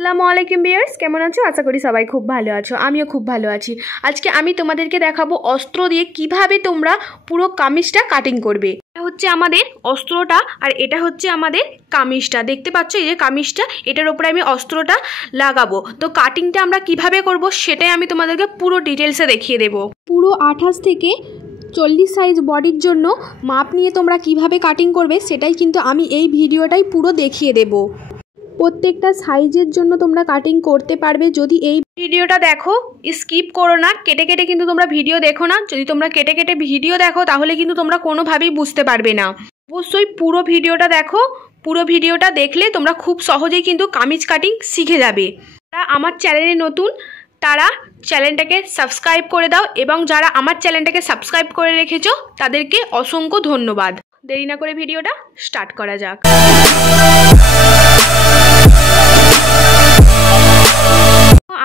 আসসালামু আলাইকুম ভিউয়ার্স, কেমন আছো? আশা করি সবাই খুব ভালো আছো। আমিও খুব ভালো আছি। আজকে আমি তোমাদেরকে দেখাবো অস্ত্র দিয়ে কিভাবে তোমরা পুরো কামিজটা কাটিং করবে। এটা হচ্ছে আমাদের অস্ত্রটা আর এটা হচ্ছে আমাদের কামিজটা। দেখতে পাচ্ছ এই যে কামিজটা, এটার উপরে আমি অস্ত্রটা লাগাবো। তো কাটিংটা আমরা কিভাবে করব সেটাই আমি তোমাদেরকে পুরো ডিটেলসে দেখিয়ে দেবো। পুরো 28 থেকে 40 সাইজ বডির জন্য মাপ নিয়ে তোমরা কিভাবে কাটিং করবে সেটাই কিন্তু আমি এই ভিডিওটাই পুরো দেখিয়ে দেবো। প্রত্যেকটা সাইজের জন্য তোমরা কাটিং করতে পারবে। যদি এই ভিডিওটা দেখো, স্কিপ করো না, কেটে কেটে কিন্তু তোমরা ভিডিও দেখো না। যদি তোমরা কেটে কেটে ভিডিও দেখো তাহলে কিন্তু তোমরা কোনোভাবেই বুঝতে পারবে না। অবশ্যই পুরো ভিডিওটা দেখো। পুরো ভিডিওটা দেখলে তোমরা খুব সহজেই কিন্তু কামিজ কাটিং শিখে যাবে। যারা আমার চ্যানেলে নতুন তারা চ্যানেলটাকে সাবস্ক্রাইব করে দাও, এবং যারা আমার চ্যানেলটাকে সাবস্ক্রাইব করে রেখেছো তাদেরকে অসংখ্য ধন্যবাদ। দেরি না করে ভিডিওটা স্টার্ট করা যাক।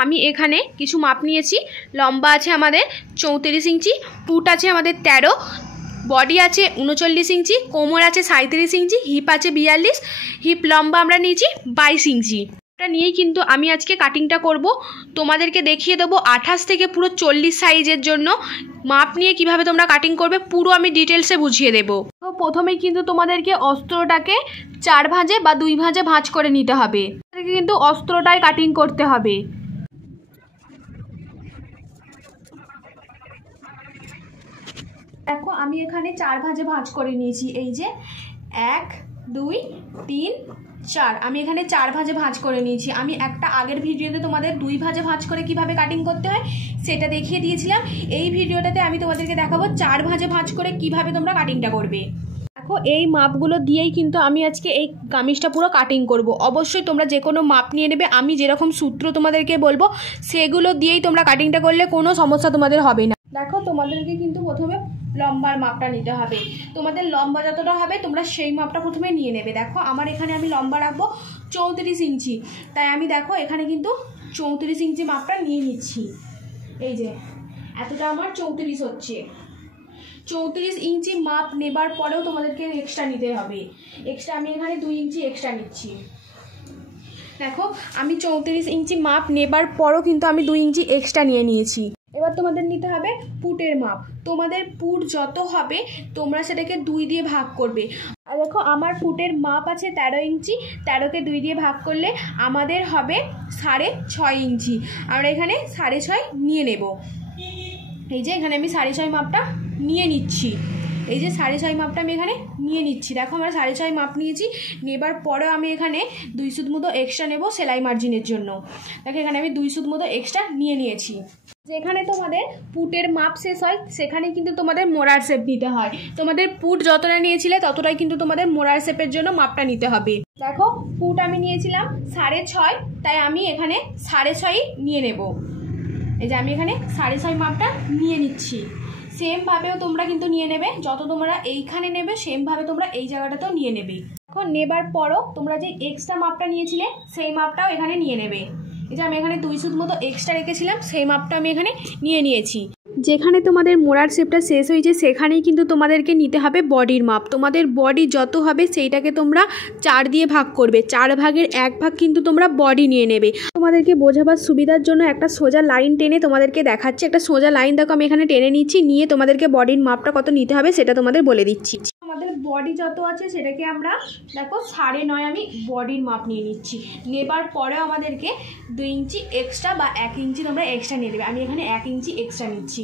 আমি এখানে কিছু মাপ নিয়েছি। লম্বা আছে আমাদের 34 ইঞ্চি, পুট আছে আমাদের 13, বডি আছে 39 ইঞ্চি, কোমর আছে 37 ইঞ্চি, হিপ আছে 42, হিপ লম্বা আমরা নিয়েছি 22 ইঞ্চি। এটা নিয়েই কিন্তু আমি আজকে কাটিংটা করব। তোমাদেরকে দেখিয়ে দেবো 28 থেকে পুরো 40 সাইজের জন্য মাপ নিয়ে কিভাবে তোমরা কাটিং করবে পুরো আমি ডিটেলসে বুঝিয়ে দেবো। তো প্রথমেই কিন্তু তোমাদেরকে অস্ত্রটাকে 4 ভাঁজে বা 2 ভাঁজে ভাঁজ করে নিতে হবে। কিন্তু অস্ত্রটাই কাটিং করতে হবে। দেখো আমি এখানে 4 ভাঁজে ভাঁজ করে নিয়েছি। এই যে 1 2 3 4, আমি এখানে 4 ভাঁজে ভাঁজ করে নিয়েছি। আমি একটা আগের ভিডিওতে তোমাদের 2 ভাঁজে ভাঁজ করে কিভাবে কাটিং করতে হয় সেটা দেখিয়ে দিয়েছিলাম। এই ভিডিওটাতে আমি তোমাদেরকে দেখাবো 4 ভাঁজে ভাঁজ করে কিভাবে তোমরা কাটিংটা করবে। দেখো এই মাপগুলো দিয়েই কিন্তু আমি আজকে এই কামিজটা পুরো কাটিং করব। অবশ্যই তোমরা যে কোনো মাপ নিয়ে নেবে। আমি যেরকম সূত্র তোমাদেরকে বলবো সেগুলো দিয়েই তোমরা কাটিংটা করলে কোনো সমস্যা তোমাদের হবে না। দেখো তোমাদেরকে কিন্তু প্রথমে লম্বার মাপটা নিতে হবে। তোমাদের লম্বা যতটা হবে তোমরা সেই মাপটা প্রথমে নিয়ে নেবে। দেখো আমার এখানে আমি লম্বা রাখবো 34 ইঞ্চি, তাই আমি দেখো এখানে কিন্তু 34 ইঞ্চি মাপটা নিয়ে নিচ্ছি। এই যে এতটা আমার 34 হচ্ছে। 34 ইঞ্চি মাপ নেবার পরেও তোমাদেরকে এক্সট্রা নিতে হবে। এক্সট্রা আমি এখানে 2 ইঞ্চি এক্সট্রা নিচ্ছি। দেখো আমি 34 ইঞ্চি মাপ নেবার পরও কিন্তু আমি 2 ইঞ্চি এক্সট্রা নিয়ে নিয়েছি। এবার তোমাদের নিতে হবে পুটের মাপ। তোমাদের পুট যত হবে তোমরা সেটাকে 2 দিয়ে ভাগ করবে। আর দেখো আমার পুটের মাপ আছে 13 ইঞ্চি, 13কে 2 দিয়ে ভাগ করলে আমাদের হবে 6.5 ইঞ্চি। আমরা এখানে 6.5 নিয়ে নেব। এই যে এখানে আমি 6.5 মাপটা নিয়ে নিচ্ছি। এই যে 6.5 মাপটা আমি এখানে নিয়ে নিচ্ছি। দেখো আমরা 6.5 মাপ নিয়েছি। নেবার পরেও আমি এখানে 2 সুত মতো এক্সট্রা নেব সেলাই মার্জিনের জন্য। দেখো এখানে আমি 2 সুত মতো এক্সট্রা নিয়ে নিয়েছি। যেখানে তোমাদের পুটের মাপ শেষ হয় সেখানে কিন্তু তোমাদের মোড়ার শেপ নিতে হয়। তোমাদের পুট যতটা নিয়েছিলে ততটাই কিন্তু তোমাদের মোড়ার শেপের জন্য মাপটা নিতে হবে। দেখো পুট আমি নিয়েছিলাম 6.5, তাই আমি এখানে 6.5 নিয়ে নেব। এই যে আমি এখানে 6.5 মাপটা নিয়ে নিচ্ছি। সেমভাবেও তোমরা কিন্তু নিয়ে নেবে। যত তোমরা এইখানে নেবে সেমভাবে তোমরা এই জায়গাটাতেও নিয়ে নেবে। এখন নেবার পরও তোমরা যে এক্সট্রা মাপটা নিয়েছিলে সেই মাপটাও এখানে নিয়ে নেবে। এই যে আমি এখানে 2 সুত মতো এক্সট্রা রেখেছিলাম, সেই মাপটা আমি এখানে নিয়ে নিয়েছি। যেখানে তোমাদের মোড়ার শেপটা শেষ হয়েছে সেখানেই কিন্তু তোমাদেরকে নিতে হবে বডির মাপ। তোমাদের বডি যত হবে সেইটাকে তোমরা 4 দিয়ে ভাগ করবে। 4 ভাগের 1 ভাগ কিন্তু তোমরা বডি নিয়ে নেবে। তোমাদেরকে বোঝাবার সুবিধার জন্য একটা সোজা লাইন টেনে তোমাদেরকে দেখাচ্ছি। একটা সোজা লাইন দেখো আমি এখানে টেনে নিচ্ছি, নিয়ে তোমাদেরকে বডির মাপটা কত নিতে হবে সেটা তোমাদের বলে দিচ্ছি। আমাদের বডি যত আছে সেটাকে আমরা দেখো 9.5 আমি বডির মাপ নিয়ে নিচ্ছি। নেবার পরেও আমাদেরকে 2 ইঞ্চি এক্সট্রা বা 1 ইঞ্চি তোমরা এক্সট্রা নিয়ে নেবে। আমি এখানে 1 ইঞ্চি এক্সট্রা নিচ্ছি।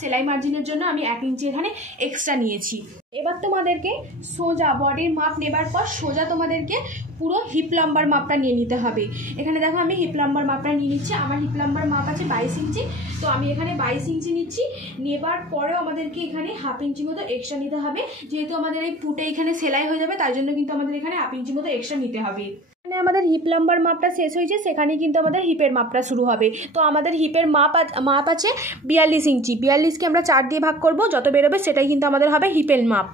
সেলাই মার্জিনের জন্য আমি 1 ইঞ্চি এখানে এক্সট্রা নিয়েছি। এবার তোমাদেরকে সোজা বডির মাপ নেবার পর সোজা তোমাদেরকে পুরো হিপ লম্বার মাপটা নিয়ে নিতে হবে। এখানে দেখো আমি হিপ লম্বার মাপটা নিয়ে নিচ্ছি। আমার হিপ লম্বার মাপ আছে 22 ইঞ্চি, তো আমি এখানে 22 ইঞ্চি নিচ্ছি। নেবার পরেও আমাদেরকে এখানে 1/2 ইঞ্চি মতো এক্সট্রা নিতে হবে। যেহেতু আমাদের এই পুটে এখানে সেলাই হয়ে যাবে তার জন্য কিন্তু আমাদের এখানে 1/2 ইঞ্চি মতো এক্সট্রা নিতে হবে। এখানে আমাদের হিপ লম্বার মাপটা শেষ হয়েছে, সেখানে কিন্তু আমাদের হিপের মাপটা শুরু হবে। তো আমাদের হিপের মাপ আছে 42 ইঞ্চি। 42কে আমরা 4 দিয়ে ভাগ করব, যত বেরোবে সেটাই কিন্তু আমাদের হবে হিপের মাপ।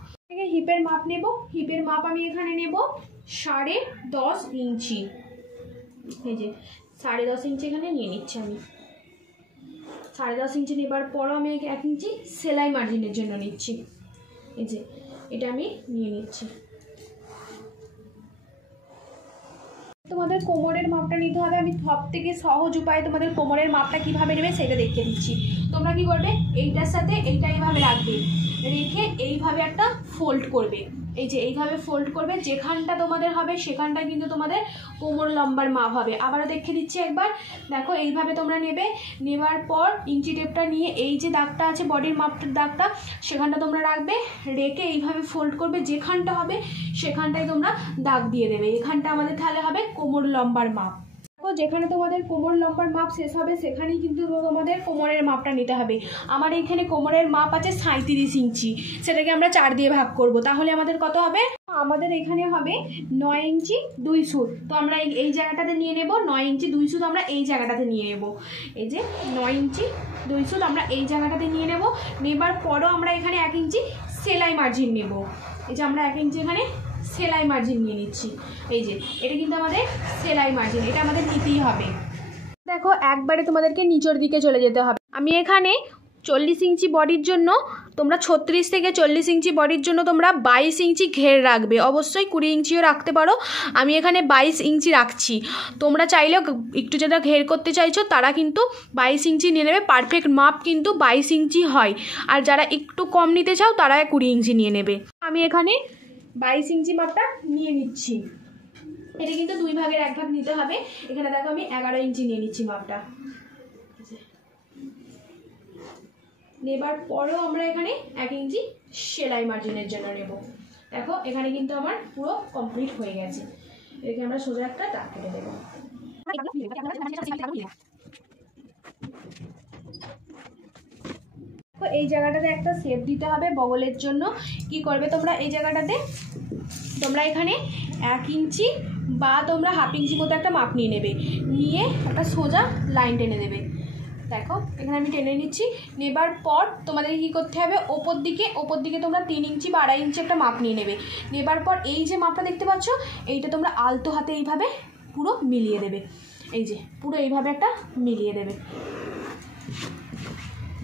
হিপের মাপ নেব। হিপের মাপ আমি এখানে নেব 10.5 ইঞ্চি। এই যে 10.5 ইঞ্চি এখানে নিয়ে নিচ্ছি আমি। 10.5 ইঞ্চি নেবার পরও আমি 1 ইঞ্চি সেলাই মার্জিনের জন্য নিচ্ছি। এই যে এটা আমি নিয়ে নিচ্ছি। তোমাদের কোমরের মাপটা নিতে হবে। আমি সব থেকে সহজ উপায়ে তোমাদের কোমরের মাপটা কীভাবে নেবে সেটা দেখিয়ে দিচ্ছি। তোমরা কি করবে, এইটার সাথে এইটা এইভাবে রাখবে, রেখে এইভাবে একটা ফোল্ড করবে। এই যে এইভাবে ফোল্ড করবে, যেখানটা তোমাদের হবে সেখানটা কিন্তু তোমাদের কোমর লম্বার মাপ হবে। আবারও দেখিয়ে দিচ্ছি একবার, দেখো এইভাবে তোমরা নেবে। নেবার পর ইঞ্চি টেপটা নিয়ে এই যে দাগটা আছে বডির মাপটার দাগটা, সেখানটা তোমরা রাখবে, রেখে এইভাবে ফোল্ড করবে, যেখানটা হবে সেখানটায় তোমরা দাগ দিয়ে দেবে। এখানটা আমাদের তাহলে হবে কোমর লম্বার মাপ। দেখো যেখানে তোমাদের কোমর লম্বার মাপ শেষ হবে সেখানেই কিন্তু তোমাদের কোমরের মাপটা নিতে হবে। আমার এইখানে কোমরের মাপ আছে 37 ইঞ্চি, সেটাকে আমরা 4 দিয়ে ভাগ করব, তাহলে আমাদের কত হবে? আমাদের এখানে হবে 9 ইঞ্চি 2 সুত। তো আমরা এই জায়গাটাতে নিয়ে নেব 9 ইঞ্চি 2 সুত, আমরা এই জায়গাটাতে নিয়ে নেব। এই যে 9 ইঞ্চি 2 সুত আমরা এই জায়গাটাতে নিয়ে নেব। নেবার পরও আমরা এখানে 1 ইঞ্চি সেলাই মার্জিন নেব। এই যে আমরা 1 ইঞ্চি এখানে সেলাই মার্জিন নিয়ে নিচ্ছি। এই যে এটা কিন্তু আমাদের সেলাই মার্জিন, এটা আমাদের নিতেই হবে। দেখো একবারে তোমাদেরকে নিচের দিকে চলে যেতে হবে। আমি এখানে 40 ইঞ্চি বডির জন্য, তোমরা 36 থেকে 40 ইঞ্চি বডির জন্য তোমরা 22 ইঞ্চি ঘের রাখবে। অবশ্যই 20 ইঞ্চিও রাখতে পারো, আমি এখানে 22 ইঞ্চি রাখছি। তোমরা চাইলেও একটু যারা ঘের করতে চাইছো তারা কিন্তু 22 ইঞ্চি নিয়ে নেবে। পারফেক্ট মাপ কিন্তু 22 ইঞ্চি হয়, আর যারা একটু কম নিতে চাও তারা 20 ইঞ্চি নিয়ে নেবে। আমি এখানে 22 ইঞ্চি মাপটা নিয়ে নিচ্ছি। এটা কিন্তু 2 ভাগের 1 ভাগ নিতে হবে। এখানে দেখো আমি 11 ইঞ্চি নিয়ে নিচ্ছি মাপটা। নেবার পরেও আমরা এখানে 1 ইঞ্চি সেলাই মার্জিনের জন্য নেব। দেখো এখানে কিন্তু আমার পুরো কমপ্লিট হয়ে গেছে। এখানে আমরা সোজা একটা দাগ কেটে দেবো। এই জায়গাটাতে একটা শেপ দিতে হবে বগলের জন্য। কি করবে তোমরা, এই জায়গাটাতে তোমরা এখানে 1 ইঞ্চি বা তোমরা হাফ ইঞ্চি মতো একটা মাপ নিয়ে নেবে, নিয়ে একটা সোজা লাইন টেনে দেবে। দেখো এখানে আমি টেনে নিচ্ছি। নেবার পর তোমাদের কী করতে হবে, ওপর দিকে তোমরা 3 ইঞ্চি বা 2.5 ইঞ্চি একটা মাপ নিয়ে নেবে। নেবার পর এই যে মাপটা দেখতে পাচ্ছ, এইটা তোমরা আলতো হাতে এইভাবে পুরো মিলিয়ে দেবে। এই যে পুরো এইভাবে একটা মিলিয়ে দেবে।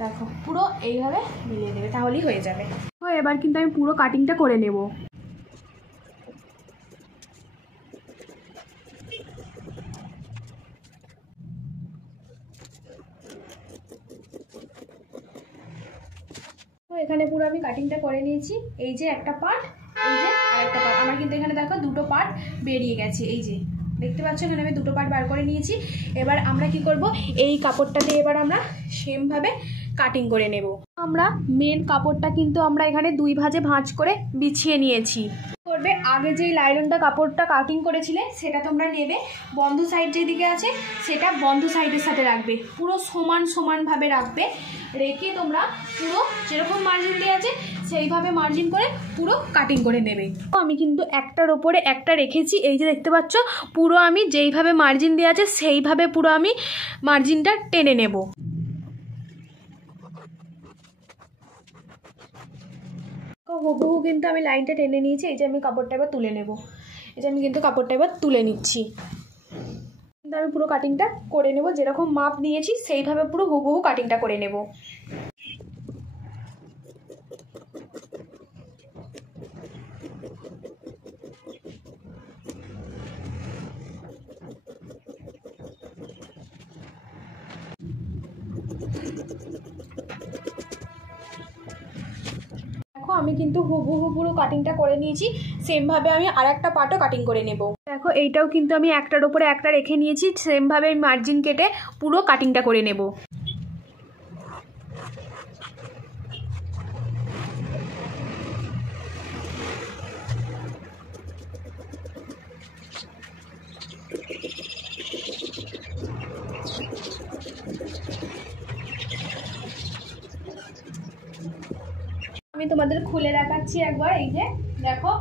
দেখো পুরো এইভাবে মিলিয়ে দেবে, তাহলেই হয়ে যাবে। তো এবার কিন্তু আমি পুরো কাটিংটা করে নেব। তো এখানে পুরো আমি কাটিংটা করে নিয়েছি। এই যে একটা পার্ট, এই যে আরেকটা পার্ট, আমার কিন্তু এখানে দেখো 2টো পার্ট বেরিয়ে গেছে। এই যে দেখতে পাচ্ছ এখানে আমি 2টো পার্ট বার করে নিয়েছি। এবার আমরা কি করব, এই কাপড়টা দিয়ে এবার আমরা সেমভাবে কাটিং করে নেব। আমরা মেন কাপড়টা কিন্তু আমরা এখানে 2 ভাঁজে ভাঁজ করে বিছিয়ে নিয়েছি। করবে আগে যেই লাইলনটা কাপড়টা কাটিং করেছিলে সেটা তোমরা নেবে, বন্ধ সাইড যেদিকে আছে সেটা বন্ধ সাইডের সাথে রাখবে, পুরো সমানভাবে রাখবে। রেখে তোমরা পুরো যেরকম মার্জিন দেওয়া আছে সেইভাবে মার্জিন করে পুরো কাটিং করে নেবে। আমি কিন্তু একটার ওপরে একটা রেখেছি, এই যে দেখতে পাচ্ছ পুরো আমি যেইভাবে মার্জিন দেওয়া আছে সেইভাবে পুরো আমি মার্জিনটা টেনে নেব। হুবহু কিন্তু আমি লাইনটা টেনে নিয়েছি। এই যে আমি কাপড়টা এবার তুলে নেব। এই যে আমি কিন্তু কাপড়টা এবার তুলে নিচ্ছি। কিন্তু আমি পুরো কাটিংটা করে নেব, যেরকম মাপ নিয়েছি সেইভাবে পুরো হুবহু কাটিংটা করে নেব। আমি কিন্তু হুবহু পুরো কাটিংটা করে নিয়েছি। সেমভাবে আমি আরেকটা পার্টও কাটিং করে নেব। দেখো এইটাও কিন্তু আমি একটার উপরে একটা রেখে নিয়েছি, সেমভাবে আমি মার্জিন কেটে পুরো কাটিংটা করে নেব। আমি তোমাদের খুলে দেখাচ্ছি একবার। এই যে দেখো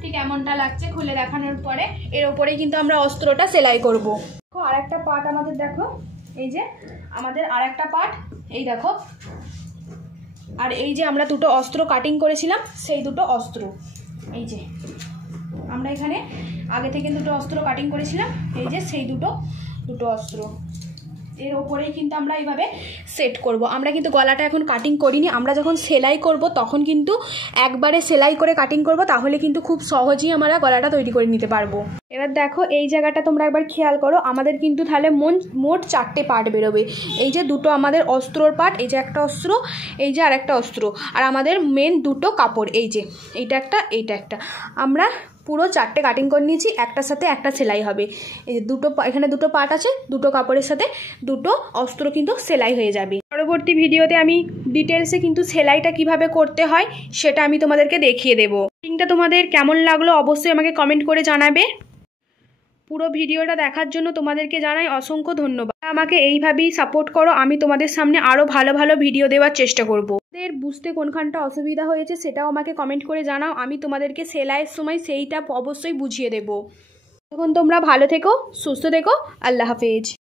ঠিক এমনটা লাগছে খুলে দেখানোর পরে। এর উপরেই কিন্তু আমরা অস্ত্রটা সেলাই করব। দেখো আরেকটা পার্ট আমাদের, দেখো এই যে আমাদের আরেকটা পার্ট, এই দেখো। আর এই যে আমরা 2টো অস্ত্র কাটিং করেছিলাম সেই 2টো অস্ত্র, এই যে আমরা এখানে আগে থেকে 2টো অস্ত্র কাটিং করেছিলাম, এই যে সেই দুটো অস্ত্র। এর ওপরেই কিন্তু আমরা এইভাবে সেট করব। আমরা কিন্তু গলাটা এখন কাটিং করিনি, আমরা যখন সেলাই করব তখন কিন্তু একবারে সেলাই করে কাটিং করব, তাহলে কিন্তু খুব সহজেই আমরা গলাটা তৈরি করে নিতে পারবো। এবার দেখো এই জায়গাটা তোমরা একবার খেয়াল করো, আমাদের কিন্তু তাহলে মোট 4টে পার্ট বেরোবে। এই যে দুটো আমাদের অস্ত্রর পার্ট, এই যে একটা অস্ত্র, এই যে আর একটা অস্ত্র, আর আমাদের মেন দুটো কাপড়, এই যে এইটা একটা এইটা একটা। আমরা পুরো 4টে কাটিং করে নিয়েছি, একটার সাথে একটা সেলাই হবে। এই যে দুটো এখানে দুটো পার্ট আছে, দুটো কাপড়ের সাথে দুটো অস্ত্র কিন্তু সেলাই হয়ে যাবে। পরবর্তী ভিডিওতে আমি ডিটেলসে কিন্তু সেলাইটা কিভাবে করতে হয় সেটা আমি তোমাদেরকে দেখিয়ে দেবো। কাটিংটা তোমাদের কেমন লাগলো অবশ্যই আমাকে কমেন্ট করে জানাবে। পুরো ভিডিওটা দেখার জন্য তোমাদেরকে জানাই অসংখ্য ধন্যবাদ। আমাকে এইভাবেই সাপোর্ট করো, আমি তোমাদের সামনে আরও ভালো ভালো ভিডিও দেওয়ার চেষ্টা করব। তোমাদের বুঝতে কোনখানটা অসুবিধা হয়েছে সেটাও আমাকে কমেন্ট করে জানাও, আমি তোমাদেরকে সেলাইয়ের সময় সেইটা অবশ্যই বুঝিয়ে দেবো। তখন তোমরা ভালো থেকো, সুস্থ থেকো, আল্লাহ হাফেজ।